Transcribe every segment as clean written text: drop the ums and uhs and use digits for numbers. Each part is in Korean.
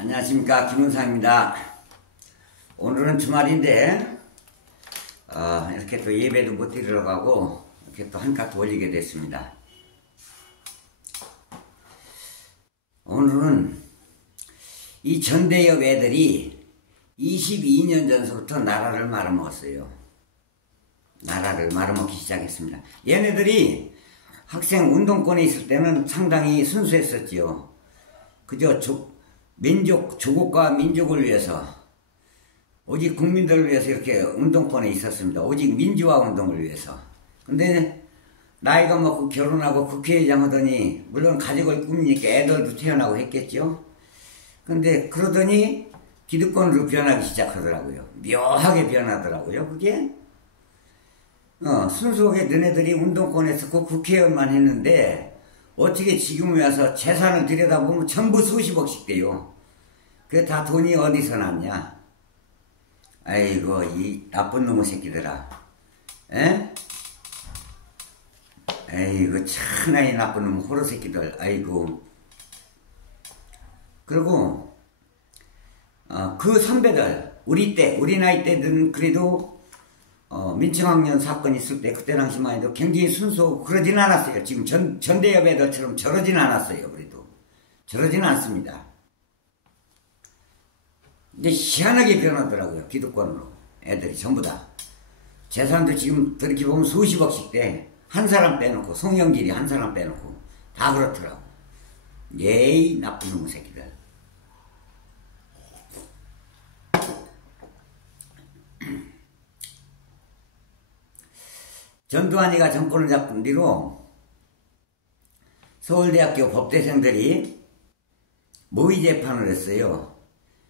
안녕하십니까, 김은상입니다. 오늘은 주말인데 이렇게 또 예배도 못 드리러 가고 이렇게 또 한껏 올리게 됐습니다. 오늘은 이 전대협 애들이 22년 전서부터 나라를 말아먹었어요. 나라를 말아먹기 시작했습니다. 얘네들이 학생 운동권에 있을 때는 상당히 순수했었지요. 그저 조국과 민족을 위해서, 오직 국민들을 위해서 이렇게 운동권에 있었습니다. 오직 민주화 운동을 위해서. 근데 나이가 먹고 결혼하고 국회의장 하더니, 물론 가족을 꾸미니까 애들도 태어나고 했겠죠. 근데 그러더니 기득권으로 변하기 시작하더라고요. 묘하게 변하더라고요, 그게. 순수하게 너네들이 운동권에서 그 국회의원만 했는데 어떻게 지금 와서 재산을 들여다보면 전부 수십억씩 돼요. 그게 다 돈이 어디서 났냐? 아이고, 이 나쁜 놈의 새끼들아. 에? 아이고, 천하의 나쁜 놈 호러 새끼들. 아이고. 그리고 그 선배들, 우리 나이 때는 그래도 민청학년 사건 있을 때 그때 당시만 해도 굉장히 순수하고 그러진 않았어요. 지금 전대협 애들처럼 저러진 않았어요. 그래도 저러진 않습니다. 근데 희한하게 변하더라고요. 기득권으로 애들이 전부 다. 재산도 지금 그렇게 보면 수십억씩 돼. 한 사람 빼놓고, 송영길이 한 사람 빼놓고 다 그렇더라고. 예이, 나쁜 놈의 새끼들. 전두환이가 정권을 잡은 뒤로 서울대학교 법대생들이 모의재판을 했어요.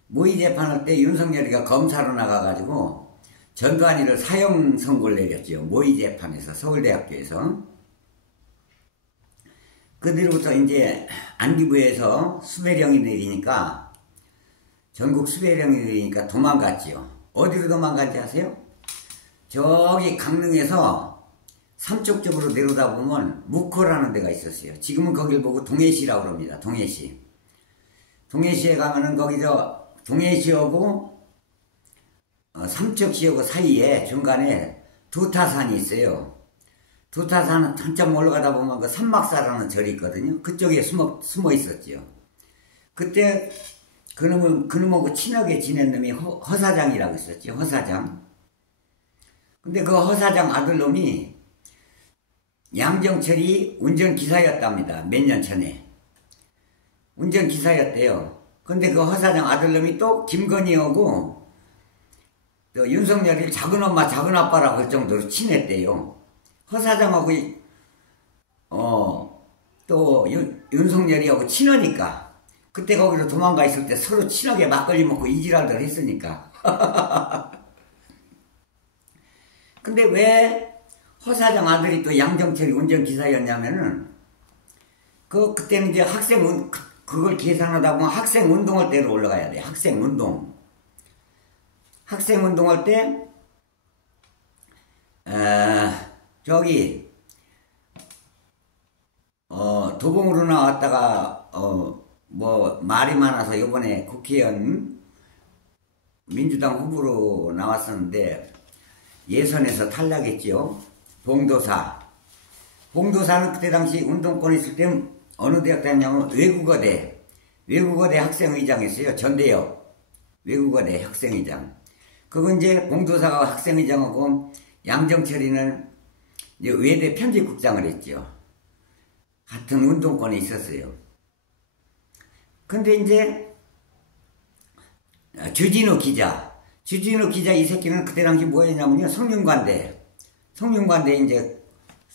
모의재판할 때 윤석열이가 검사로 나가가지고 전두환이를 사형 선고를 내렸죠. 모의재판에서, 서울대학교에서. 그 뒤로부터 이제 안기부에서 수배령이 내리니까, 전국 수배령이 내리니까 도망갔지요. 어디로 도망간지 아세요? 저기 강릉에서 삼척 쪽으로 내려다보면 묵호라는 데가 있었어요. 지금은 거길 보고 동해시라고 그럽니다. 동해시. 동해시에 가면은 거기 동해시하고 삼척시하고 사이에 중간에 두타산이 있어요. 두타산은 한참 올라가다 보면 그 산막사라는 절이 있거든요. 그쪽에 숨어 있었지요. 그때 그놈하고 친하게 지낸 놈이 허사장이라고 있었죠. 허사장. 근데 그 허사장 아들놈이 양정철이 운전기사였답니다. 몇 년 전에. 운전기사였대요. 근데 그 허사장 아들놈이 또 김건희하고 또 윤석열이 작은 엄마 작은 아빠라고 할 정도로 친했대요. 허사장하고 또 윤석열이하고 친하니까 그때 거기로 도망가 있을 때 서로 친하게 막걸리 먹고 이지랄들 했으니까. 근데 왜 허사장 아들이 또 양정철이 운전기사였냐면은 그때는 이제 그걸 계산하다 보면 학생운동할 때로 올라가야 돼. 학생운동. 학생운동할 때 저기 도봉으로 나왔다가 뭐 말이 많아서 요번에 국회의원 민주당 후보로 나왔었는데 예선에서 탈락했지요. 봉도사는 그때 당시 운동권 있을 때 어느 대학 다녔냐면 외국어대 학생의장이었어요. 전대협 외국어대 학생의장. 그건 이제 봉도사가 학생의장하고 양정철이는 이제 외대 편집국장을 했죠. 같은 운동권에 있었어요. 근데 이제 주진우 기자 이 새끼는 그때 당시 뭐였냐면요. 성균관대에 이제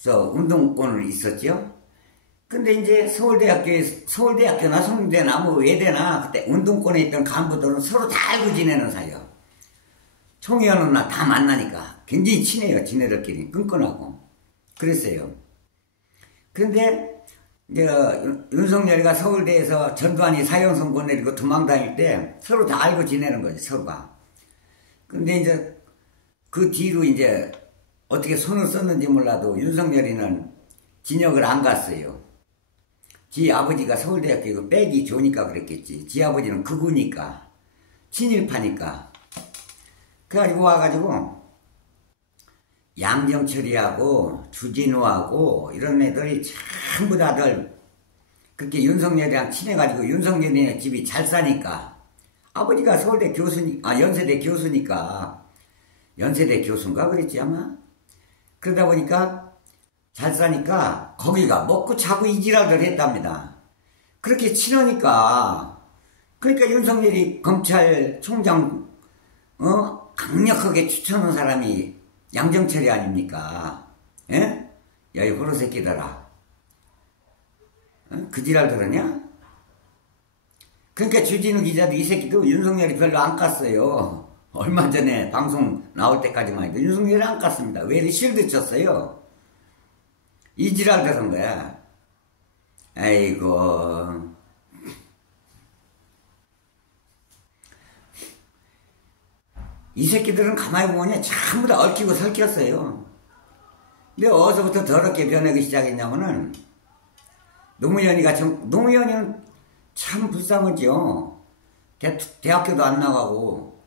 운동권을 있었죠. 근데 이제 서울대학교나 성균대나 뭐 외대나 그때 운동권에 있던 간부들은 서로 다 알고 지내는 사이요. 총회원은 다 만나니까 굉장히 친해요. 지네들끼리 끈끈하고. 그랬어요. 근데 이제 윤석열이가 서울대에서 전두환이 사형 선고 내리고 도망 다닐 때 서로 다 알고 지내는 거지, 서로가. 근데 이제 그 뒤로 이제 어떻게 손을 썼는지 몰라도 윤석열이는 진역을 안 갔어요. 지 아버지가 서울대학교 그 백이 좋으니까 그랬겠지. 지 아버지는 극우니까, 친일파니까. 그래가지고 와가지고 양정철이하고 주진우하고 이런 애들이 전부 다들 그렇게 윤석열이랑 친해가지고 윤석열이네 집이 잘 사니까, 아버지가 서울대 연세대 교수니까, 연세대 교수인가 그랬지 아마. 그러다 보니까 잘 사니까 거기가 먹고 자고 이지랄을 했답니다. 그렇게 친하니까. 그러니까 윤석열이 검찰총장 강력하게 추천한 사람이 양정철이 아닙니까? 예? 야, 이 호로 새끼들아. 그 지랄 들었냐? 그러니까 주진우 기자도 이 새끼도 윤석열이 별로 안 깠어요. 얼마 전에 방송 나올 때까지만 해도 윤석열이 안 깠습니다. 왜 실드 쳤어요? 이 지랄 들은 거야. 아이고. 이 새끼들은 가만히 보면 전부 다 얽히고 설켰어요. 근데 어디서부터 더럽게 변하기 시작했냐면은, 노무현이는 참 불쌍하죠. 대학교도 안 나가고,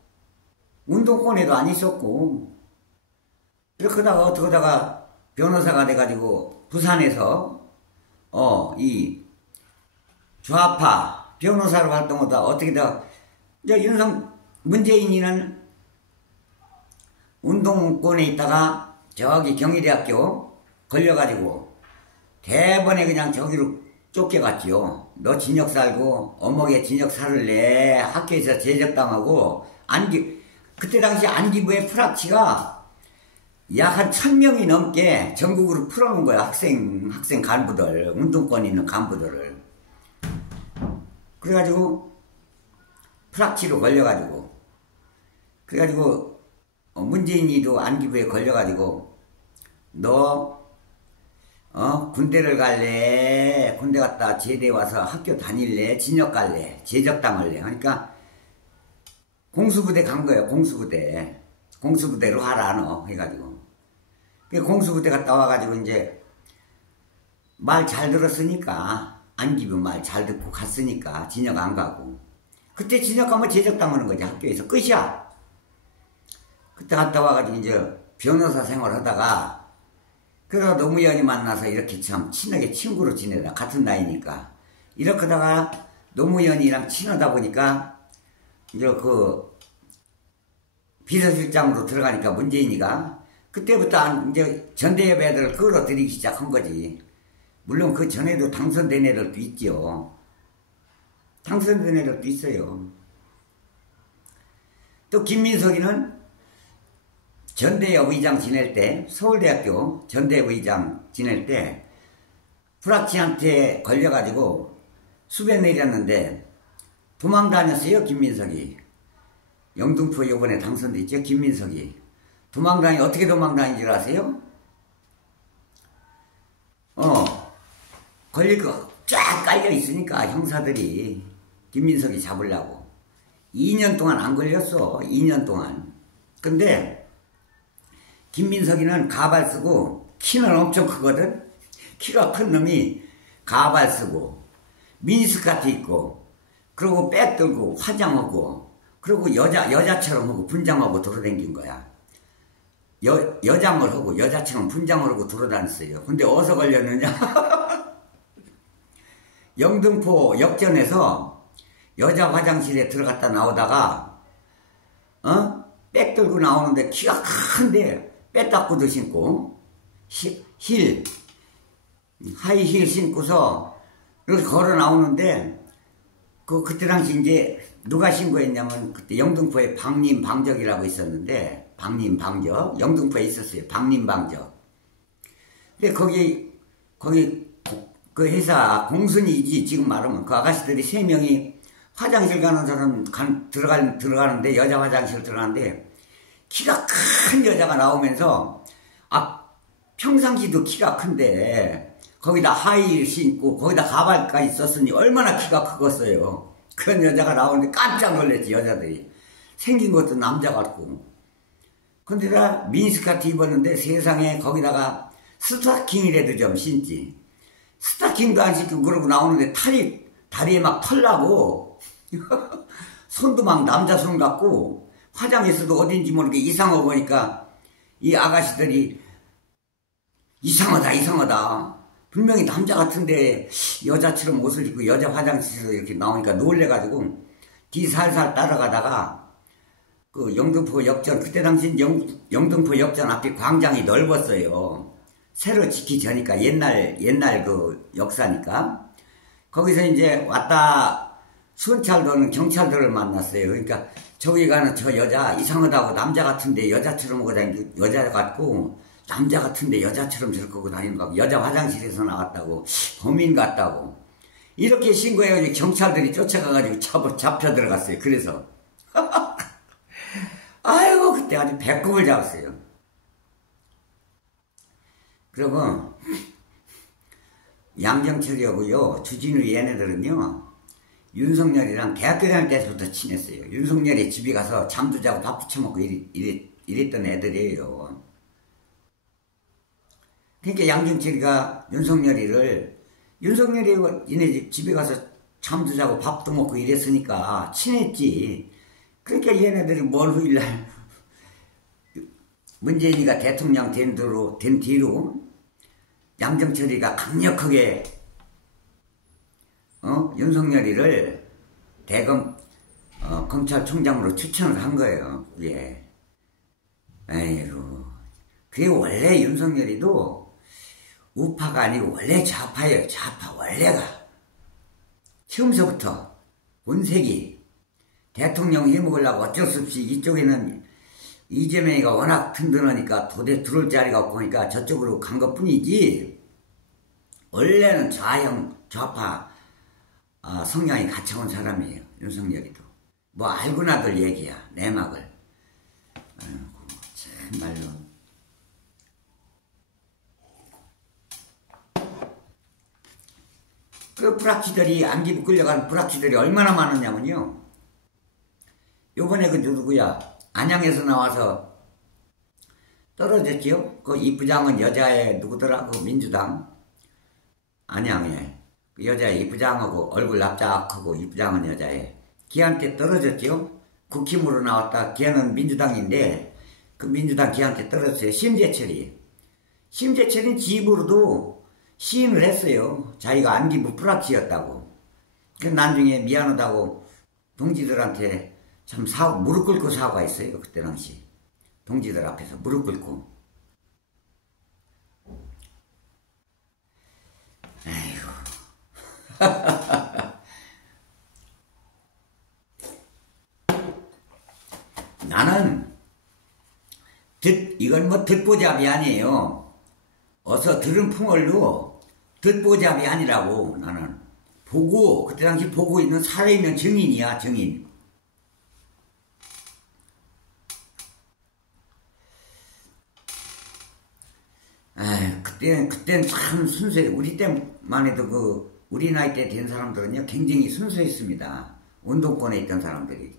운동권에도 안 있었고, 이렇게 어떡하다가 변호사가 돼가지고, 부산에서, 이 좌파 변호사로 활동하다 어떻게다, 문재인이는 운동권에 있다가 저기 경희대학교 걸려가지고 대번에 그냥 저기로 쫓겨갔지요. 너 진역 살고 어목에 진역 살을래. 학교에서 제적당하고 그때 당시 안기부의 프락치가 약 한 1000명이 넘게 전국으로 풀어놓은 거야. 학생 간부들, 운동권 있는 간부들을. 그래가지고 프락치로 걸려가지고, 그래가지고 문재인이도 안기부에 걸려가지고 너 군대를 갈래? 군대 갔다 제대 와서 학교 다닐래? 진역 갈래? 제적당할래? 그러니까 공수부대 간 거예요. 공수부대로 하라 너 해가지고. 공수부대 갔다 와가지고 이제 말 잘 들었으니까, 안기부 말 잘 듣고 갔으니까 진역 안 가고, 그때 진역 가면 제적당하는 거지. 학교에서 끝이야. 그때 갔다 와가지고 이제 변호사 생활하다가, 그러다 노무현이 만나서 이렇게 참 친하게 친구로 지내다, 같은 나이니까. 이렇게 하다가 노무현이랑 친하다 보니까 이제 그 비서실장으로 들어가니까 문재인이가 그때부터 이제 전대협 애들을 끌어들이기 시작한 거지. 물론 그 전에도 당선된 애들도 있죠. 당선된 애들도 있어요. 또 김민석이는 전대협 의장 지낼 때, 서울대학교 전대협 의장 지낼 때 불악치한테 걸려가지고 수배 내렸는데 도망 다녔어요. 김민석이. 영등포 요번에 당선됐죠. 김민석이. 어떻게 도망 다닌 줄 아세요? 걸릴 거 쫙 깔려 있으니까 형사들이 김민석이 잡으려고 2년 동안 안 걸렸어. 2년 동안. 근데 김민석이는 가발 쓰고, 키는 엄청 크거든. 키가 큰 놈이 가발 쓰고 미니스커트 입고, 그리고 백 들고 화장하고, 그리고 여자처럼 하고 분장하고 돌아다닌 거야. 여장을 하고 여자처럼 분장을 하고 돌아다녔어요. 근데 어디서 걸렸느냐? 영등포 역전에서 여자 화장실에 들어갔다 나오다가 백 들고 나오는데 키가 큰데 빼딱구도 신고 하이힐 신고서 이렇게 걸어 나오는데, 그때 당시 이제 누가 신고했냐면, 그때 영등포에 방림방적이라고 있었는데, 방림방적, 영등포에 있었어요. 방림방적. 근데 거기 그 회사 공순이지, 지금 말하면 그 아가씨들이 3명이 화장실 가는 사람 들어가는데, 여자 화장실 들어가는데 키가 큰 여자가 나오면서, 평상시도 키가 큰데 거기다 하이힐 신고 거기다 가발까지 썼으니 얼마나 키가 크겠어요. 그런 여자가 나오는데 깜짝 놀랐지. 여자들이 생긴 것도 남자 같고. 근데 나 미니스커트 입었는데 세상에 거기다가 스타킹이라도 좀 신지. 스타킹도 안 시키고 그러고 나오는데 다리에 막 털 나고, 손도 막 남자 손 같고, 화장했어도 어딘지 모르게 이상하고 보니까 이 아가씨들이 이상하다, 이상하다. 분명히 남자 같은데 여자처럼 옷을 입고 여자 화장실에서 이렇게 나오니까 놀래가지고 뒤 살살 따라가다가 그 영등포 역전, 그때 당시 영등포 역전 앞에 광장이 넓었어요. 새로 짓기 전이니까 옛날 그 역사니까. 거기서 이제 왔다 순찰도는 경찰들을 만났어요. 그러니까 저기 가는 저 여자 이상하다고 남자 같은데 여자처럼 오고 다니고 여자 같고 남자 같은데 여자처럼 저렇게 다니는 거고 여자 화장실에서 나왔다고 범인 같다고 이렇게 신고해가지고 경찰들이 쫓아가가지고 잡혀 들어갔어요. 그래서 아이고 그때 아주 배꼽을 잡았어요. 그리고 양정철이하고요 주진우 얘네들은요 윤석열이랑 대학교 다닐 때부터 친했어요. 윤석열이 집에 가서 잠도 자고 밥 부쳐 먹고 이랬던 애들이에요. 그러니까 양정철이가 윤석열이 얘네 집에 가서 잠도 자고 밥도 먹고 이랬으니까 친했지. 그러니까 얘네들이 먼 후일날 문재인이가 대통령 된 뒤로 양정철이가 강력하게 윤석열이를 대검 검찰총장으로 추천을 한 거예요. 예. 에이구. 그게 원래 윤석열이도 우파가 아니고 원래 좌파예요. 좌파 원래가. 처음서부터 본색이 대통령 해먹으려고 어쩔 수 없이 이쪽에는 이재명이가 워낙 든든하니까 도대 들어올 자리가 없고 하니까 저쪽으로 간 것뿐이지 원래는 좌파 성향이 갖춰온 사람이에요. 윤석열이도. 뭐 알고 나들 얘기야. 내막을. 아이고 참말로. 그 불악취들이 안기부 끌려간 불악취들이 얼마나 많았냐면요. 요번에 그 누구야 안양에서 나와서 떨어졌지요. 그 이 부장은 여자애 누구더라? 그 민주당 안양에 그 여자애 이 부장하고 얼굴 납작하고 이 부장은 여자애 걔한테 떨어졌지요. 국힘으로 나왔다. 걔는 민주당인데 그 민주당 걔한테 떨어졌어요. 심재철이 집으로도 시인을 했어요. 자기가 안기부 불악취였다고. 그 나중에 미안하다고 동지들한테 참 무릎 꿇고 사과했어요. 그때 당시 동지들 앞에서 무릎 꿇고. 아이고. 나는 이건 뭐 듣보잡이 아니에요. 어서 들은 풍월로 듣보잡이 아니라고. 나는 그때 당시 보고 있는 살아있는 증인이야. 증인. 그때는 참 순수해. 우리 때만 해도 우리 나이 때 된 사람들은요 굉장히 순수했습니다. 운동권에 있던 사람들이.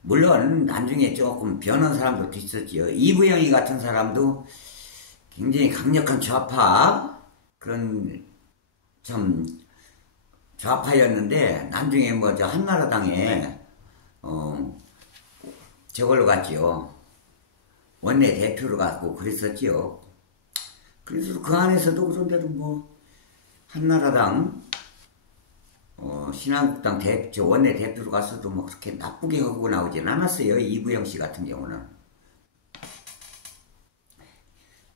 물론 나중에 조금 변한 사람들도 있었지요. 이부영이 같은 사람도 굉장히 강력한 좌파 그런 참 좌파였는데 나중에 뭐 저 한나라당에 저걸로 갔지요. 원내 대표로 갔고 그랬었지요. 그래서 그 안에서도 그런데도 뭐 한나라당 신한국당 원내 대표로 가서도 뭐 그렇게 나쁘게 하고 나오진 않았어요. 이부영 씨 같은 경우는.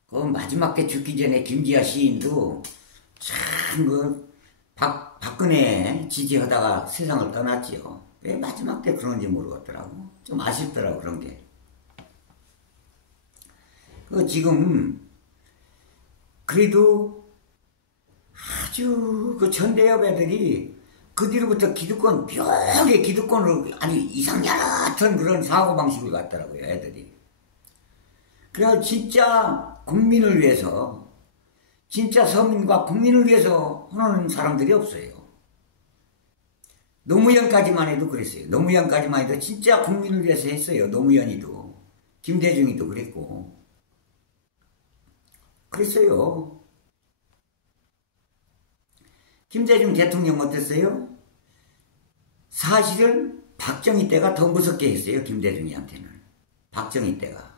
그 마지막 때 죽기 전에 김지아 시인도 참 박근혜 지지하다가 세상을 떠났지요. 왜 마지막 때 그런지 모르겠더라고. 좀 아쉽더라고 그런 게. 지금 그래도 아주 그 전대협 애들이 그 뒤로부터 묘하게 기득권으로 아주 이상야릇한 그런 사고방식을 갖더라고요, 애들이. 그래서 진짜 국민을 위해서, 진짜 서민과 국민을 위해서 하는 사람들이 없어요. 노무현까지만 해도 그랬어요. 노무현까지만 해도 진짜 국민을 위해서 했어요. 노무현이도. 김대중이도 그랬고. 그랬어요. 김대중 대통령 어땠어요? 사실은 박정희 때가 더 무섭게 했어요. 김대중이한테는. 박정희 때가.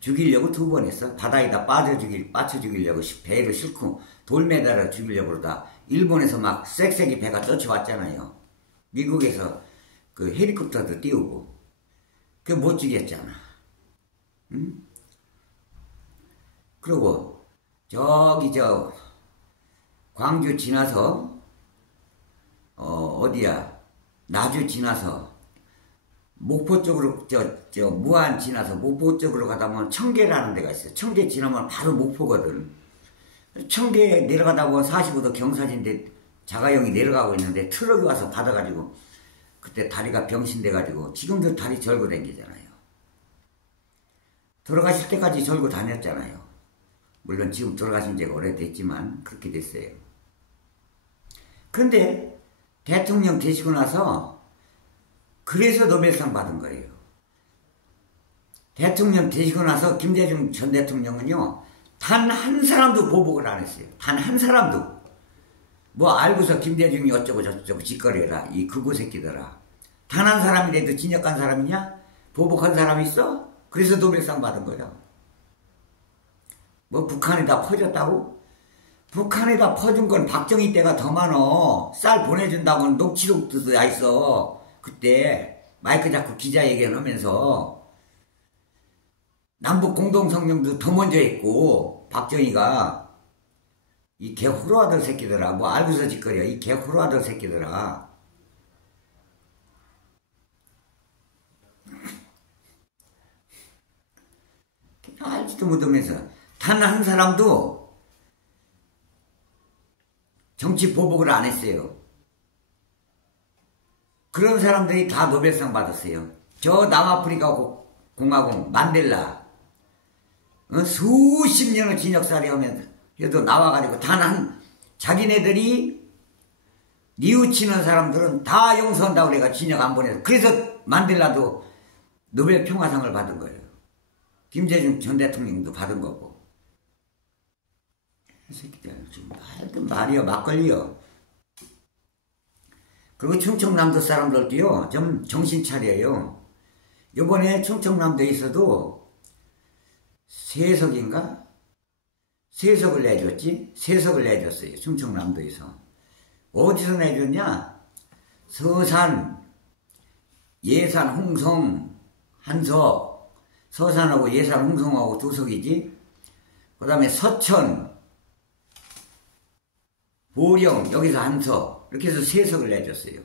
죽이려고 2번 했어. 바다에다 빠져 죽이려고 배를 싣고 돌매달아 죽이려고 그러다 일본에서 막 쌕쌕이 배가 쫓아왔잖아요. 미국에서 그 헬리콥터도 띄우고. 그 못 죽였잖아. 응? 그리고 저기 광주 지나서 어디야 나주 지나서 목포 쪽으로 무안 지나서 목포 쪽으로 가다 보면 청계라는 데가 있어요. 청계 지나면 바로 목포거든. 청계 내려가다 보면 45도 경사진데 자가용이 내려가고 있는데 트럭이 와서 받아가지고 그때 다리가 병신돼가지고 지금도 다리 절고 다니잖아요. 돌아가실 때까지 절고 다녔잖아요. 물론 지금 돌아가신 지가 오래됐지만 그렇게 됐어요. 그런데 대통령 되시고 나서 그래서 노벨상 받은 거예요. 대통령 되시고 나서 김대중 전 대통령은요. 단 한 사람도 보복을 안 했어요. 단 한 사람도. 뭐 알고서 김대중이 어쩌고 저쩌고 짓거리라. 이 극우 새끼들아. 단 한 사람이라도 진역한 사람이냐? 보복한 사람이 있어? 그래서 노벨상 받은 거예요. 뭐 북한에다 퍼졌다고? 북한에다 퍼준 건 박정희 때가 더 많어. 쌀 보내준다고는 녹취록도 다 있어. 그때 마이크 잡고 기자회견 하면서 남북 공동성명도 더 먼저 했고 박정희가 이 개 호로아들 새끼들아. 뭐 알고서 짓거려. 이 개 호로아들 새끼들아. 알지도 못하면서 단 한 사람도 정치 보복을 안 했어요. 그런 사람들이 다 노벨상 받았어요. 저 남아프리카 공화국 만델라 수십 년을 진역살이 하면서 그래도 나와가지고 단 한 자기네들이 뉘우치는 사람들은 다 용서한다고 내가 진역 안 보내서 그래서 만델라도 노벨 평화상을 받은 거예요. 김대중 전 대통령도 받은 거고. 이 새끼들 지금 하여튼 말이요 막걸리요. 그리고 충청남도 사람들도요 좀 정신 차려요. 요번에 충청남도에 있어도 세석인가? 세석을 내줬지? 세석을 내줬어요. 충청남도에서. 어디서 내줬냐? 서산, 예산, 홍성, 한석. 서산하고 예산, 홍성하고 2석이지. 그 다음에 서천, 보령, 여기서 한석. 이렇게 해서 3석을 내줬어요.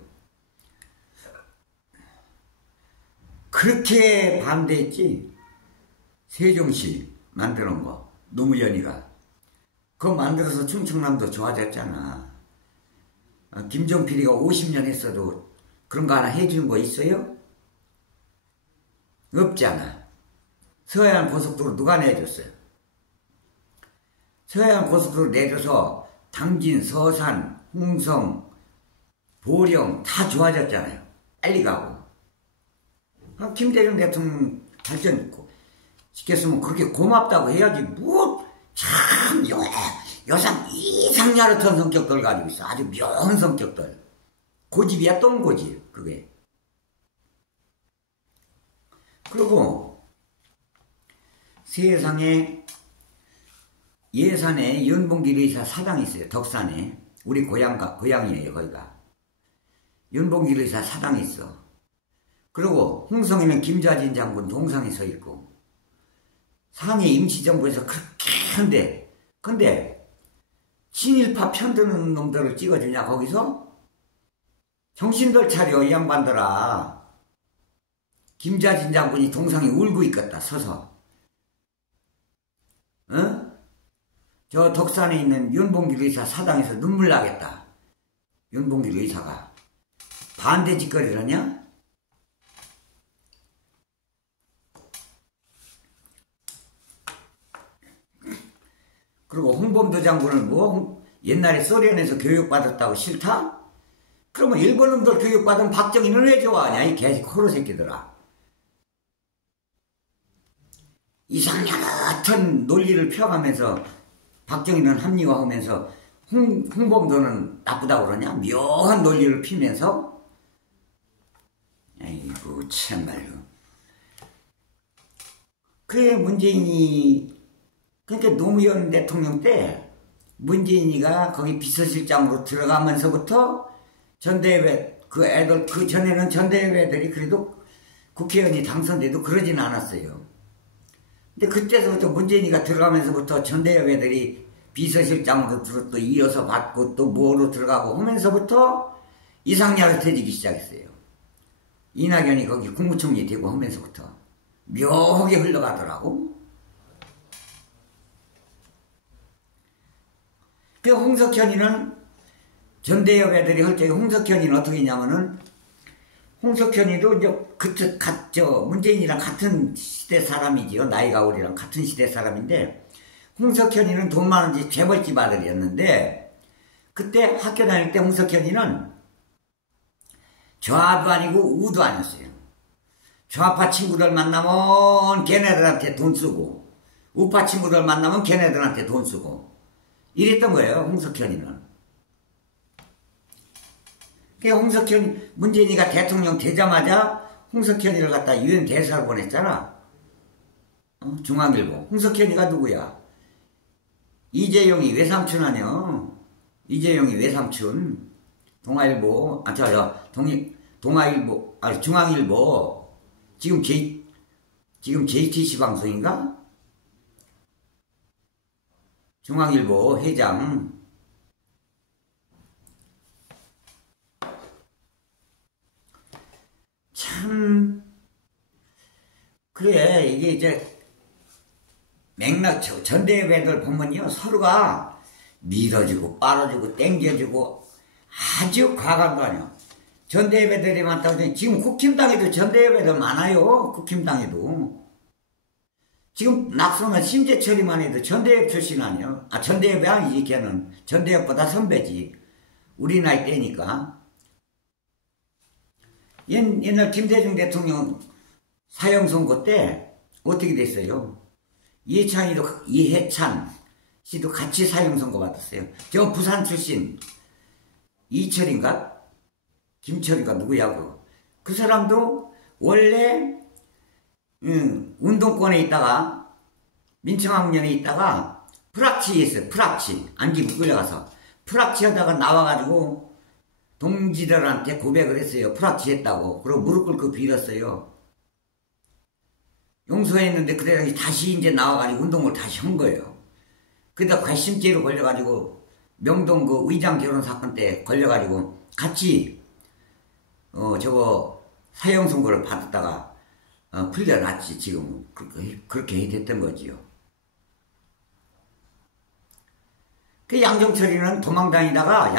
그렇게 반대했지. 세종시 만드는 거. 노무현이가. 그거 만들어서 충청남도 좋아졌잖아. 김종필이가 50년 했어도 그런 거 하나 해주는 거 있어요? 없잖아. 서해안 고속도로 누가 내줬어요? 서해안 고속도로 내줘서 당진, 서산, 홍성, 보령 다 좋아졌잖아요. 빨리 가고. 김대중 대통령 발전 시켰으면 그렇게 고맙다고 해야지. 뭐 참 여상 이상야릇한 성격들 가지고 있어. 아주 묘한 성격들. 고집이야 똥고집 그게. 그리고 세상에 예산에 윤봉길 의사 사당이 있어요. 덕산에. 우리 고향이에요 거기가. 윤봉길 의사 사당이 있어. 그리고 홍성에는 김좌진 장군 동상이 서 있고. 상해 임시정부에서 그렇게 한데 근데 친일파 편드는 놈들을 찍어주냐 거기서? 정신들 차려 이 양반들아. 김좌진 장군이 동상에 울고 있겠다 서서. 어? 저 덕산에 있는 윤봉길 의사 사당에서 눈물 나겠다. 윤봉길 의사가 반대 짓거리를 하냐? 그리고 홍범도 장군은 뭐 옛날에 소련에서 교육받았다고 싫다? 그러면 일본 놈들 교육받은 박정희는 왜 좋아하냐? 이 개새끼 호로 새끼들아. 이상야 같은 논리를 펴가면서 박정희는 합리화하면서 홍범도는 나쁘다고 그러냐? 묘한 논리를 피면서, 아이고, 참말로. 그래, 문재인이, 그러니까 노무현 대통령 때, 문재인이가 거기 비서실장으로 들어가면서부터 전대회, 그 애들, 그 전에는 전대회들이 그래도 국회의원이 당선돼도 그러진 않았어요. 근데 그때부터 문재인이가 들어가면서부터 전대회들이 비서실장으로 또 이어서 받고 또 뭐로 들어가고 하면서부터 이상야를 터지기 시작했어요. 이낙연이 거기 국무총리 되고 하면서부터 묘하게 흘러가더라고. 그 홍석현이는 전대협 애들이 할 적에 홍석현이는 어떻게 했냐면은 홍석현이도 이제 문재인이랑 같은 시대 사람이지요. 나이가 우리랑 같은 시대 사람인데 홍석현이는 돈 많은 집 재벌집 아들이었는데 그때 학교 다닐 때 홍석현이는 좌도 아니고 우도 아니었어요. 좌파 친구들 만나면 걔네들한테 돈 쓰고 우파 친구들 만나면 걔네들한테 돈 쓰고 이랬던 거예요. 홍석현이는. 홍석현, 문재인이가 대통령 되자마자 홍석현이를 갖다 유엔 대사로 보냈잖아. 중앙일보. 홍석현이가 누구야? 이재용이 외삼촌 아니야. 이재용이 외삼촌. 동아일보, 동아일보, 중앙일보. 지금 JTC 방송인가? 중앙일보 회장. 참, 그래, 이게 이제, 맥락, 전대회들 보면요, 서로가 밀어주고, 빨아주고, 땡겨주고, 아주 과감도 아니야. 전대회들이 많다고 하더니, 지금 국힘당에도 전대회들 많아요, 국힘당에도. 지금 낙선은 심재철이만 해도 전대협 출신 아니야. 전대협이 아니지, 걔는. 전대협보다 선배지. 우리 나이 때니까. 옛날 김대중 대통령 사형 선고 때 어떻게 됐어요? 이해찬 씨도 같이 사형 선고 받았어요. 저 부산 출신 이철인가? 김철인가 누구야 그 사람도 원래 운동권에 있다가 민청학년에 있다가 프락치 했어요. 프락치 안기부 끌려가서 프락치 하다가 나와가지고 동지들한테 고백을 했어요. 프락치 했다고. 그리고 무릎 꿇고 빌었어요. 용서했는데 그때 당시 다시 이제 나와가지고 운동을 다시 한 거예요. 그러다 괘씸죄로 걸려가지고 명동 그 의장 결혼 사건 때 걸려가지고 같이 사형 선고를 받았다가 풀려났지. 지금 그렇게 됐던 거지요. 그 양정철이는 도망다니다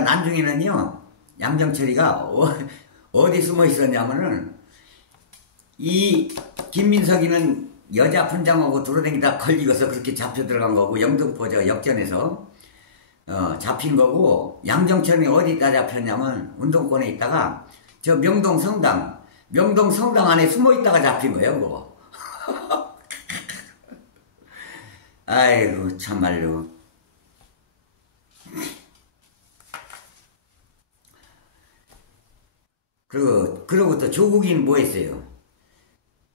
나중에는요 양정철이가 어디 숨어 있었냐면은 이 김민석이는 여자 분장하고 돌아다니다 걸리고서 그렇게 잡혀 들어간 거고 영등포 역전에서 잡힌 거고 양정철이 어디다 잡혔냐면 운동권에 있다가 저 명동 성당 안에 숨어 있다가 잡힌 거예요. 그거. 아이고 참말로. 그리고 또 조국이는 뭐 했어요?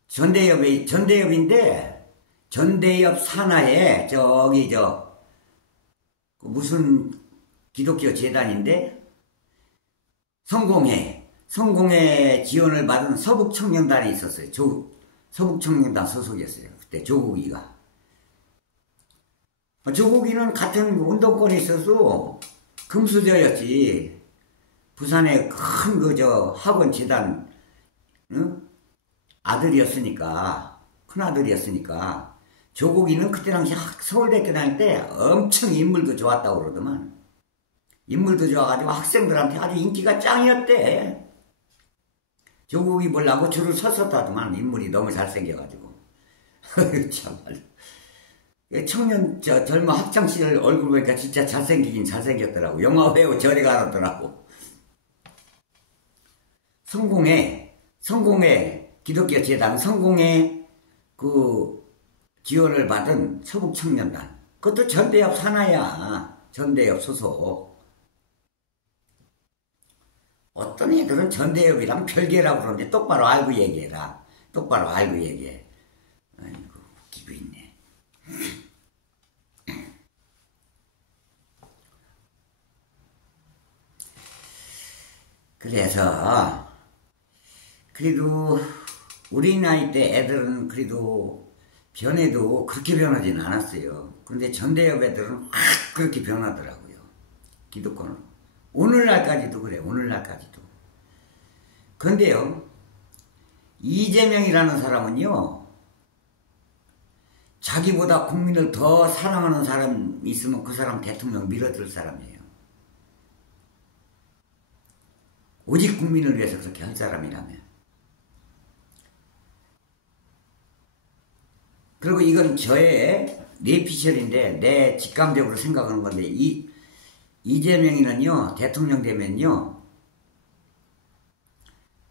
전대협인데, 전대협 산하에, 무슨 기독교 재단인데, 성공회 지원을 받은 서북청년단이 있었어요. 서북청년단 소속이었어요. 그때 조국이가. 조국이는 같은 운동권에 있어서 금수저였지. 부산의 큰 학원 재단 큰 아들이었으니까 조국이는 그때 당시 서울대학교 다닐 때 엄청 인물도 좋았다고 그러더만. 인물도 좋아가지고 학생들한테 아주 인기가 짱이었대. 조국이 보려고 줄을 섰었다더만. 인물이 너무 잘생겨가지고. 참말. 젊은 학창시절 얼굴 보니까 진짜 잘생기긴 잘생겼더라고. 영화 배우 저리 가놨더라고. 성공회 기독교 재단 성공회 그 지원을 받은 서북청년단 그것도 전대협 산하야. 전대협 소속. 어떤 애들은 전대협이랑 별개라고 그러는데 똑바로 알고 얘기해라. 똑바로 알고 얘기해. 아이고, 웃기고 있네. 그래서 그래도 우리 나이 때 애들은 그래도 변해도 그렇게 변하진 않았어요. 근데 전대협 애들은 확 그렇게 변하더라고요. 기득권은. 오늘날까지도 그래. 오늘날까지도. 그런데요, 이재명이라는 사람은요, 자기보다 국민을 더 사랑하는 사람이 있으면 그 사람 대통령 밀어줄 사람이에요. 오직 국민을 위해서 그렇게 한 사람이라면. 그리고 이건 저의 뇌피셜인데 내 직감적으로 생각하는 건데 이재명이는요, 대통령 되면요,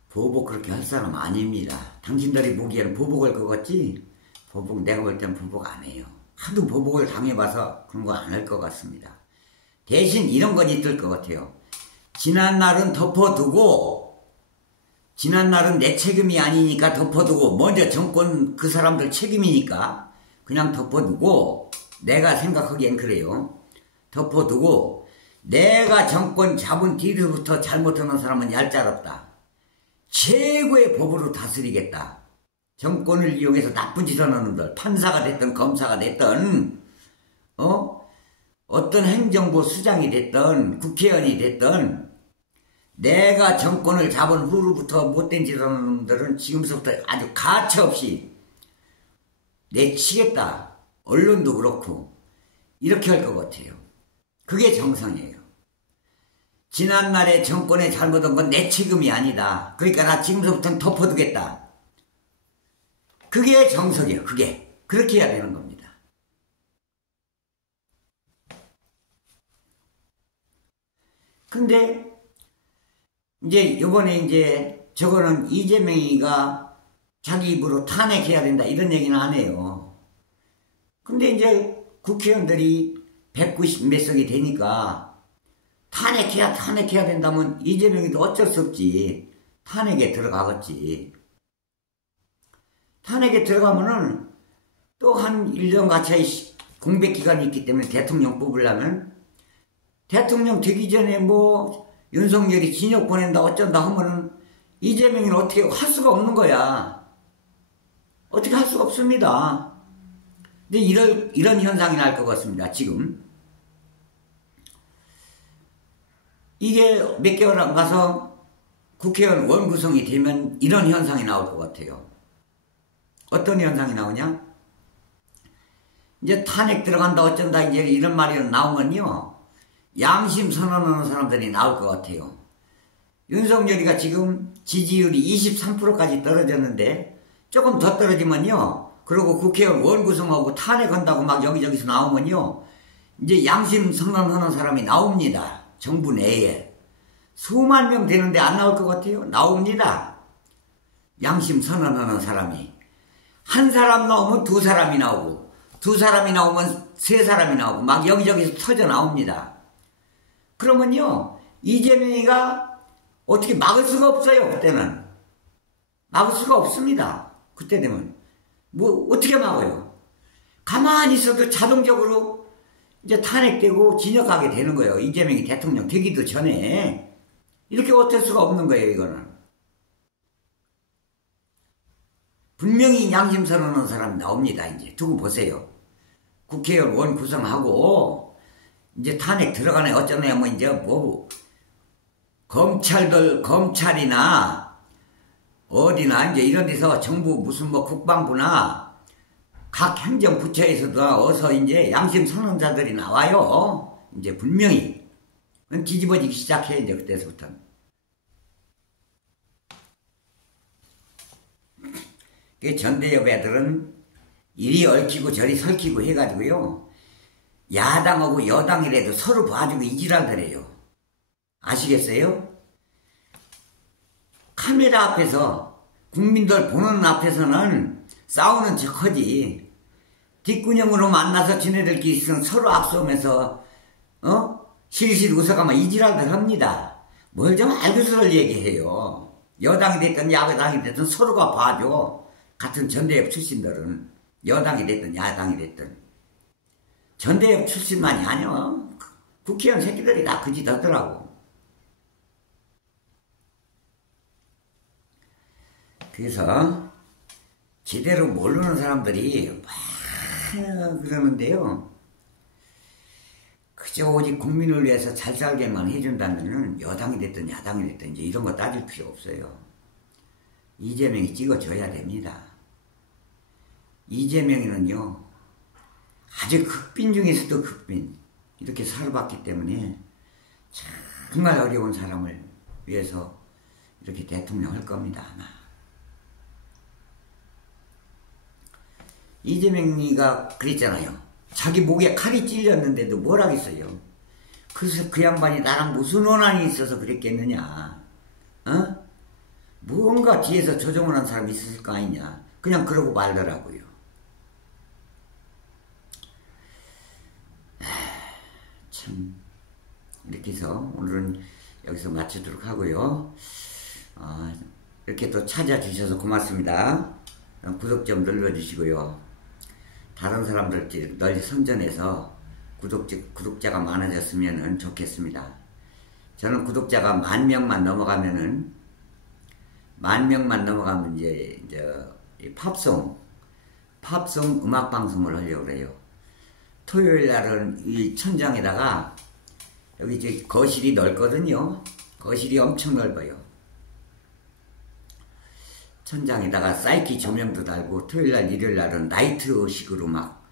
보복 그렇게 할 사람 아닙니다. 당신들이 보기에는 보복할 것 같지? 보복, 내가 볼 땐 보복 안 해요. 하도 보복을 당해봐서 그런 거 안 할 것 같습니다. 대신 이런 건 있을 것 같아요. 지난날은 덮어두고, 지난날은 내 책임이 아니니까 덮어두고, 먼저 정권 그 사람들 책임이니까 그냥 덮어두고, 내가 생각하기엔 그래요. 덮어두고, 내가 정권 잡은 뒤로부터 잘못하는 사람은 얄짤없다. 최고의 법으로 다스리겠다. 정권을 이용해서 나쁜 짓 하는 놈들, 판사가 됐든 검사가 됐든 어떤 행정부 수장이 됐든 국회의원이 됐든 내가 정권을 잡은 후로부터 못된 짓 하는 놈들은 지금서부터 아주 가차없이 내치겠다. 언론도 그렇고 이렇게 할 것 같아요. 그게 정상이에요. 지난날에 정권에 잘못한 건 내 책임이 아니다. 그러니까 나 지금서부터는 덮어두겠다. 그게 정석이에요. 그게. 그렇게 해야 되는 겁니다. 근데 이제 요번에 이제 저거는 이재명이가 자기 입으로 탄핵해야 된다 이런 얘기는 안 해요. 근데 이제 국회의원들이 190 몇 석이 되니까 탄핵해야 된다면 이재명이도 어쩔 수 없지. 탄핵에 들어가겠지. 탄핵에 들어가면은 또 한 1년 가차이 공백기간이 있기 때문에 대통령 뽑으려면 대통령 되기 전에 뭐 윤석열이 징역 보낸다 어쩐다 하면은 이재명이는 어떻게 할 수가 없는 거야. 어떻게 할 수가 없습니다. 근데 이런 현상이 날 것 같습니다. 지금. 이게 몇 개월 안 가서 국회의원 원구성이 되면 이런 현상이 나올 것 같아요. 어떤 현상이 나오냐? 이제 탄핵 들어간다 어쩐다 이제 이런 말이 나오면요. 양심 선언하는 사람들이 나올 것 같아요. 윤석열이가 지금 지지율이 23%까지 떨어졌는데 조금 더 떨어지면요. 그리고 국회의원 원구성하고 탄핵한다고 막 여기저기서 나오면요. 이제 양심 선언하는 사람이 나옵니다. 정부 내에. 수만 명 되는데 안 나올 것 같아요? 나옵니다. 양심 선언하는 사람이. 한 사람 나오면 두 사람이 나오고 두 사람이 나오면 세 사람이 나오고 막 여기저기서 터져 나옵니다. 그러면요. 이재명이가 어떻게 막을 수가 없어요. 그때는. 막을 수가 없습니다. 그때 되면. 뭐 어떻게 막아요. 가만히 있어도 자동적으로 이제 탄핵되고 진역하게 되는 거예요. 이재명이 대통령 되기도 전에. 이렇게 어쩔 수가 없는 거예요. 이거는. 분명히 양심 선언하는 사람이 나옵니다. 이제 두고 보세요. 국회의원 원 구성하고 이제 탄핵 들어가네 어쩌네 뭐 이제 뭐 검찰이나 어디나 이제 이런 데서 정부 무슨 뭐 국방부나 각 행정부처에서도 어서 이제 양심 선언자들이 나와요. 이제 분명히 뒤집어지기 시작해 이제 그때서부터는. 그 전대협 애들은 이리 얽히고 저리 설키고 해가지고요. 야당하고 여당이라도 서로 봐주고 이지랄들해요. 아시겠어요? 카메라 앞에서 국민들 보는 앞에서는 싸우는 척하지. 뒷구녕으로 만나서 지네들끼리 있으면 서로 악수하면서 실실 웃어가면 이지랄들 합니다. 뭘 좀 알고서를 얘기해요. 여당이 됐든 야당이 됐든 서로가 봐줘. 같은 전대협 출신들은 여당이 됐든 야당이 됐든 전대협 출신만이 아니야. 국회의원 새끼들이 다 그 짓 하더라고. 그래서 제대로 모르는 사람들이 막 그러는데요. 그저 오직 국민을 위해서 잘 살게만 해준다면은 여당이 됐든 야당이 됐든 이제 이런 거 따질 필요 없어요. 이재명이 찍어줘야 됩니다. 이재명이는요, 아주 극빈 중에서도 극빈, 이렇게 살아봤기 때문에 정말 어려운 사람을 위해서 이렇게 대통령 할 겁니다, 아마. 이재명이가 그랬잖아요. 자기 목에 칼이 찔렸는데도 뭘 하겠어요. 그래서 그 양반이 나랑 무슨 원한이 있어서 그랬겠느냐. 뭔가 뒤에서 조종을 한 사람이 있었을 거 아니냐. 그냥 그러고 말더라고요. 참, 이렇게 해서 오늘은 여기서 마치도록 하고요. 이렇게 또 찾아주셔서 고맙습니다. 구독 좀 눌러주시고요. 다른 사람들 널리 선전해서 구독자가 많아졌으면 좋겠습니다. 저는 구독자가 10,000명만 넘어가면 이제 팝송 음악 방송을 하려고 그래요. 토요일 날은 이 천장에다가 여기 이제 거실이 넓거든요. 거실이 엄청 넓어요. 천장에다가 사이키 조명도 달고 토요일날 일요일날은 나이트식으로 막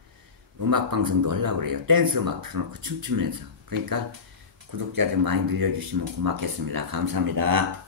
음악방송도 하려고 그래요. 댄스 음악 틀어놓고 춤추면서. 그러니까 구독자 좀 많이 늘려주시면 고맙겠습니다. 감사합니다.